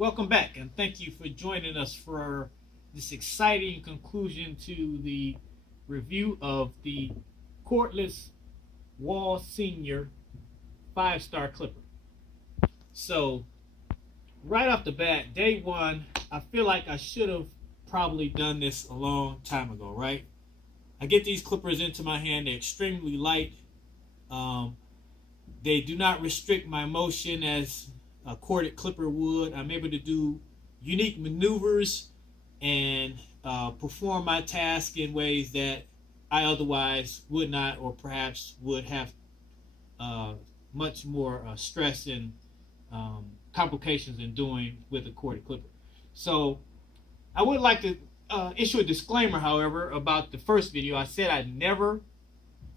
Welcome back, and thank you for joining us for this exciting conclusion to the review of the Cordless WAHL Senior 5-star clipper. So, right off the bat, day one, I feel like I should have probably done this a long time ago, right? I get these clippers into my hand, they're extremely light. They do not restrict my motion as a corded clipper would. I'm able to do unique maneuvers and perform my task in ways that I otherwise would not, or perhaps would have much more stress and complications in doing with a corded clipper. So I would like to issue a disclaimer, however, about the first video. I said I'd never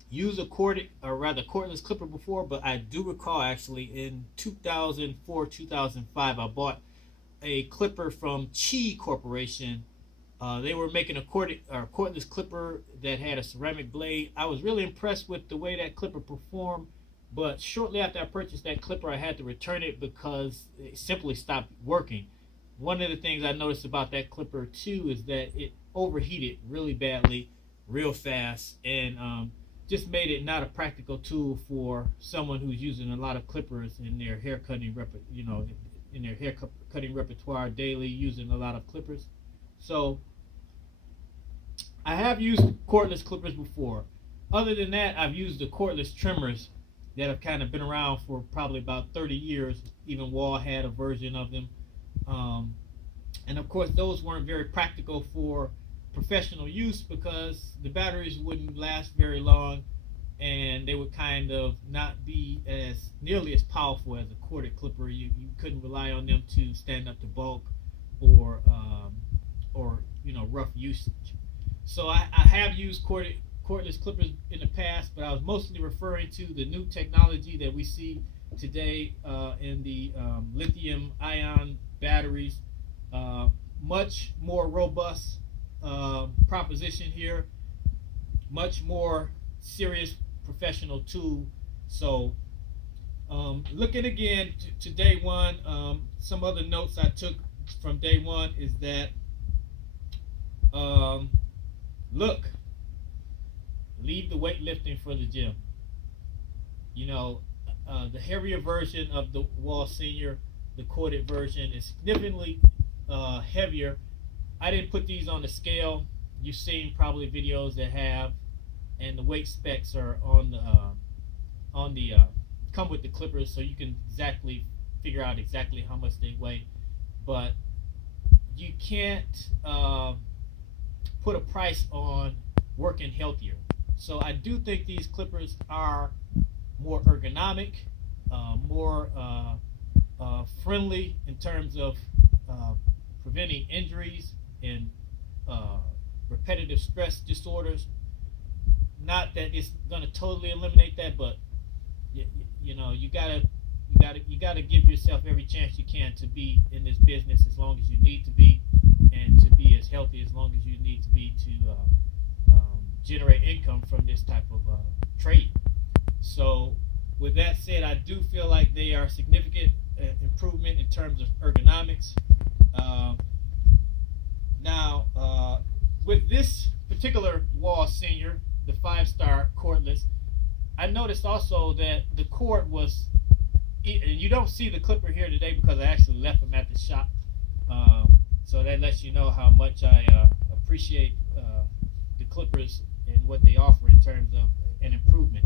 used a cordless clipper before, but I do recall actually in 2004, 2005, I bought a clipper from Chi Corporation. They were making a cordless clipper that had a ceramic blade. I was really impressed with the way that clipper performed, but shortly after I purchased that clipper, I had to return it because it simply stopped working. One of the things I noticed about that clipper too is that it overheated really badly, real fast, and just made it not a practical tool for someone who's using a lot of clippers in their hair cutting repertoire daily, using a lot of clippers. So I have used cordless clippers before. Other than that, I've used the cordless trimmers that have kind of been around for probably about 30 years. Even WAHL had a version of them. And of course, those weren't very practical for professional use because the batteries wouldn't last very long and they would kind of not be as nearly as powerful as a corded clipper. You couldn't rely on them to stand up to bulk or rough usage. So I have used cordless clippers in the past, but I was mostly referring to the new technology that we see today in the lithium-ion batteries. Much more robust proposition here, much more serious professional tool. So looking again to day one, some other notes I took from day one is that look, leave the weightlifting for the gym. You know, the heavier version of the WAHL Senior, the corded version, is significantly heavier. I didn't put these on the scale. You've seen probably videos that have, and the weight specs are on the come with the clippers, so you can exactly figure out exactly how much they weigh. But you can't put a price on working healthier. So I do think these clippers are more ergonomic, more friendly in terms of preventing injuries and repetitive stress disorders. Not that it's going to totally eliminate that, but you gotta give yourself every chance you can to be in this business as long as you need to be, and to be as healthy as long as you need to be to generate income from this type of trade. So with that said, I do feel like they are significant improvement in terms of ergonomics. Now, with this particular WAHL Senior, the 5-star cordless, I noticed also that the cord was, and you don't see the clipper here today because I actually left them at the shop. So that lets you know how much I appreciate the clippers and what they offer in terms of an improvement.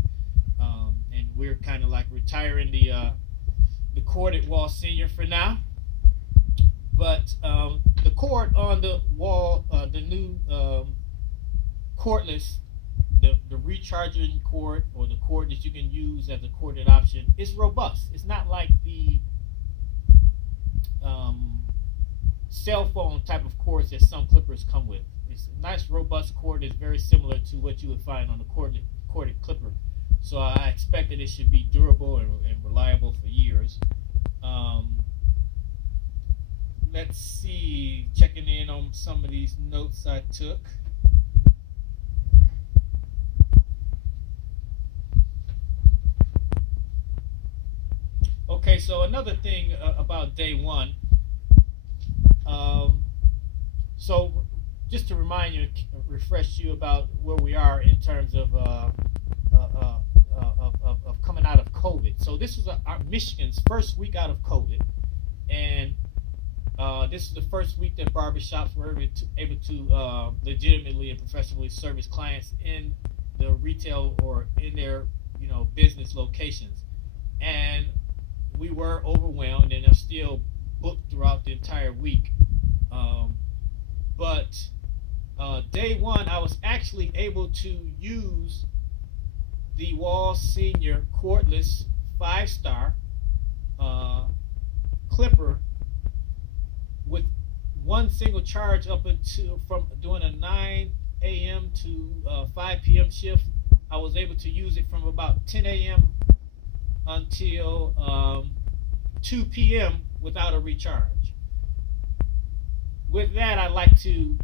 And we're kind of like retiring the corded WAHL Senior for now. But the cord on the WAHL, the new cordless, the recharging cord, or the cord that you can use as a corded option, is robust. It's not like the cell phone type of cords that some clippers come with. It's a nice robust cord. It's very similar to what you would find on a corded clipper. So I expect that it should be durable and reliable for years. Let's see, checking in on some of these notes I took. Okay, so another thing about day one, So just to remind you, refresh you about where we are in terms of coming out of COVID. So this is our Michigan's first week out of COVID, and this is the first week that barbershops were able to legitimately and professionally service clients in the retail or in their business locations. And we were overwhelmed and are still booked throughout the entire week. But day one, I was actually able to use the WAHL Senior Cordless 5-star clipper with one single charge up until from doing a 9 a.m. to 5 p.m. shift. I was able to use it from about 10 a.m. until 2 p.m. without a recharge. With that, I'd like to,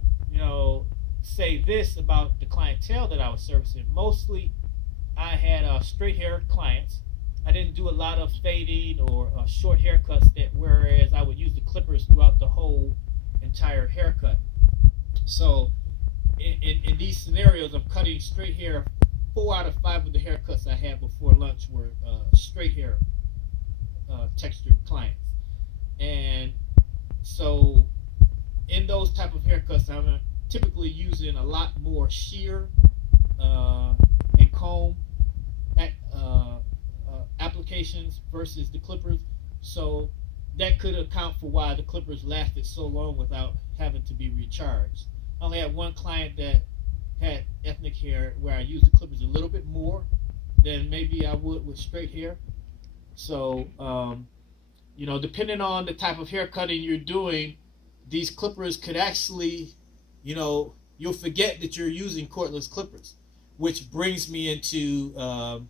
say this about the clientele that I was servicing. Mostly, I had straight hair clients. I didn't do a lot of fading or short haircuts, whereas I would use the clippers throughout the whole entire haircut. So, in these scenarios, I'm cutting straight hair. 4 out of 5 of the haircuts I had before lunch were straight hair textured clients. And so in those type of haircuts, I'm typically using a lot more shear and comb applications versus the clippers. So that could account for why the clippers lasted so long without having to be recharged. I only had one client that had ethnic hair where I used the clippers a little bit more than maybe I would with straight hair. So, depending on the type of hair cutting you're doing, these clippers could actually, you'll forget that you're using cordless clippers, which brings me into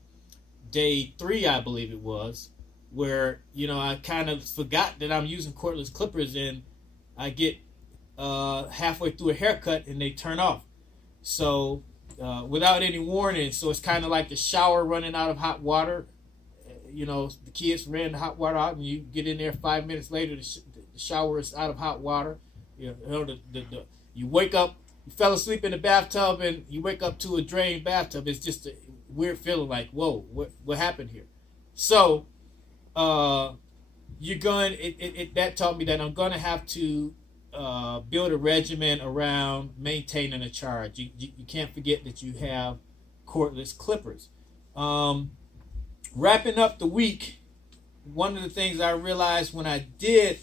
day 3, I believe it was, where, I kind of forgot that I'm using cordless clippers, and I get halfway through a haircut and they turn off. So without any warning, so it's kind of like the shower running out of hot water. The kids ran the hot water out, and you get in there 5 minutes later, the shower is out of hot water. You wake up, you fell asleep in the bathtub, and you wake up to a drained bathtub. It's just a weird feeling like, whoa, what happened here? So that taught me that I'm going to have to build a regimen around maintaining a charge. You can't forget that you have cordless clippers. Wrapping up the week, one of the things I realized when I did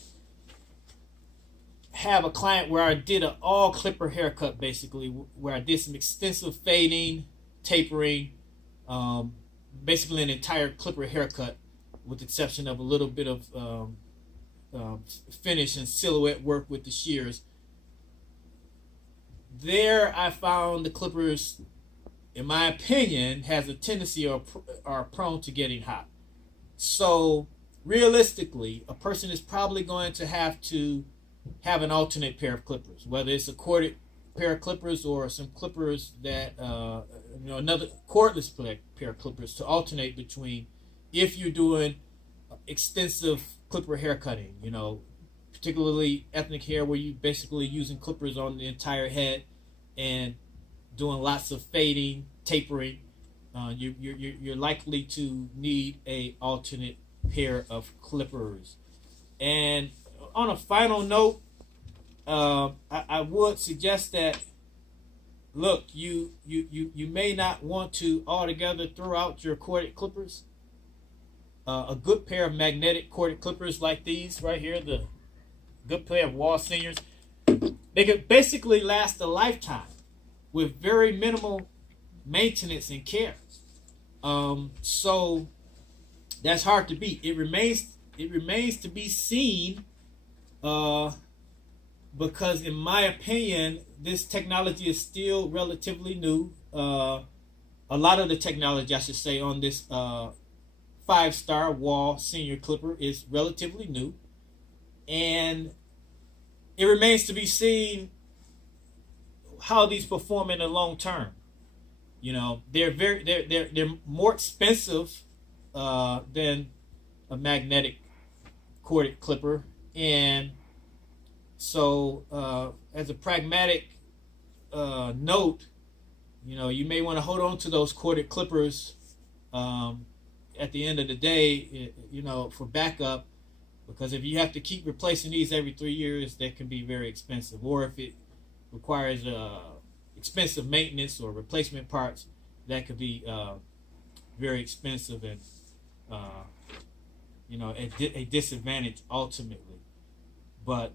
have a client where I did an all clipper haircut, basically, where I did some extensive fading, tapering, basically an entire clipper haircut, with the exception of a little bit of finish and silhouette work with the shears. There I found the clippers, in my opinion, has a tendency or are prone to getting hot. So realistically, a person is probably going to have an alternate pair of clippers, whether it's a corded pair of clippers or some clippers that another cordless pair of clippers to alternate between, if you're doing extensive clipper hair cutting, particularly ethnic hair, where you basically using clippers on the entire head and doing lots of fading, tapering. You're likely to need a alternate pair of clippers. And on a final note, I would suggest that, look, you may not want to altogether throw out your corded clippers. A good pair of magnetic corded clippers like these right here, the good pair of WAHL Seniors, they could basically last a lifetime with very minimal maintenance and care. So that's hard to beat. It remains to be seen, because in my opinion, this technology is still relatively new. A lot of the technology, I should say, on this 5-star WAHL Senior Clipper is relatively new, and it remains to be seen how these perform in the long term. They're more expensive than a magnetic corded clipper, and So as a pragmatic note, you know, you may want to hold on to those corded clippers at the end of the day, you know, for backup, because if you have to keep replacing these every 3 years, that can be very expensive. Or if it requires expensive maintenance or replacement parts, that could be very expensive and you know, a disadvantage ultimately. But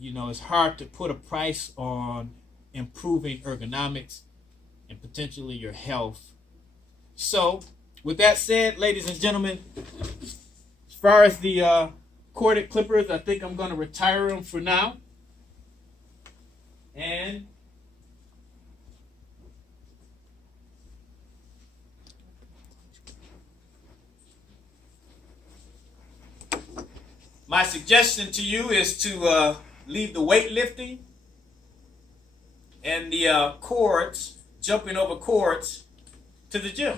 you know, it's hard to put a price on improving ergonomics and potentially your health. So with that said, ladies and gentlemen, as far as the corded clippers, I think I'm going to retire them for now. And my suggestion to you is to leave the weightlifting and the cords, jumping over cords, to the gym.